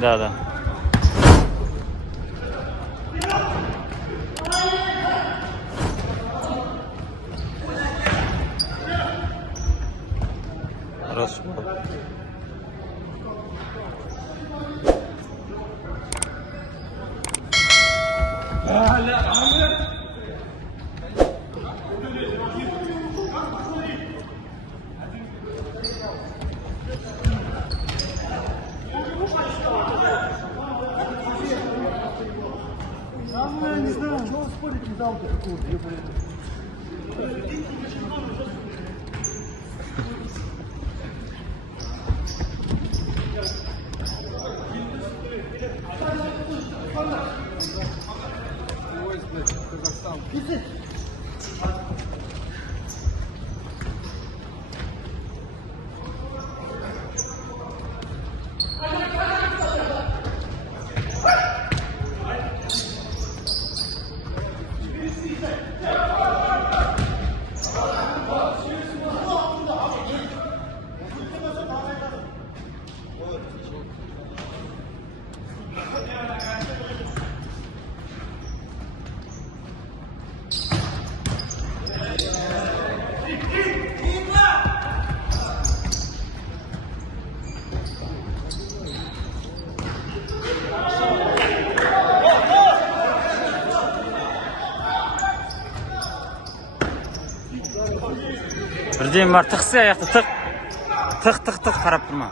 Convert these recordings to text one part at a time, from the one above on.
Да. Хорошо. Я не знаю, чего спорить не дал такую. Бірден бар, тықсы аяқты, тық қарап тұрма.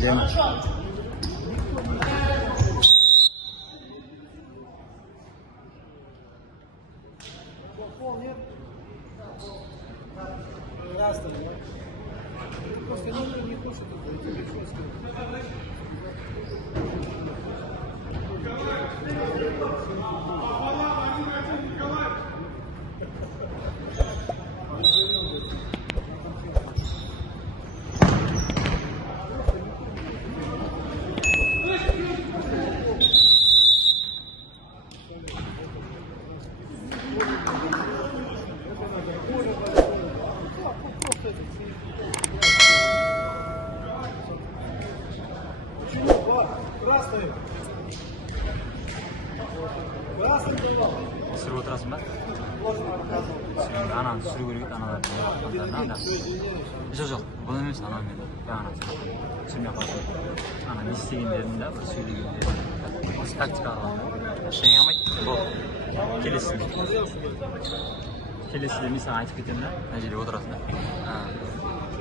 Әдемі. Түсіріп отырасың ба? Ананы түсіру керек, аналарды. Жоқ, бұл емес, анамен. Түсірмей қалсын. Ана не істегендерін да, бір сөйлегендерін. Осы тактикаға ештеңе алмайды. Бұл келесіде мен саған айтып кетемін да, мына жерде отырасың да.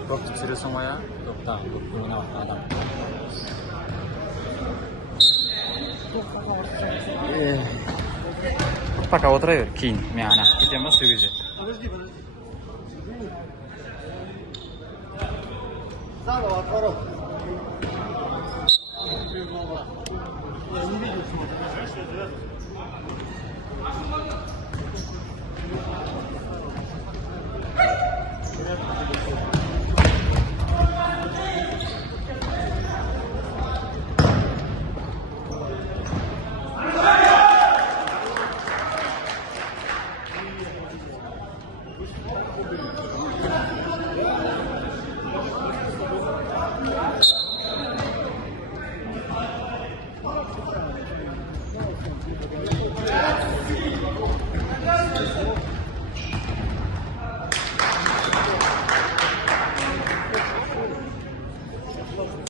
Допты түсіресің ғой, доптағы допты мына адам. Пока отыра бер, кейін мен ана кетем ба сол кезде. Заново отворот. Я не видел.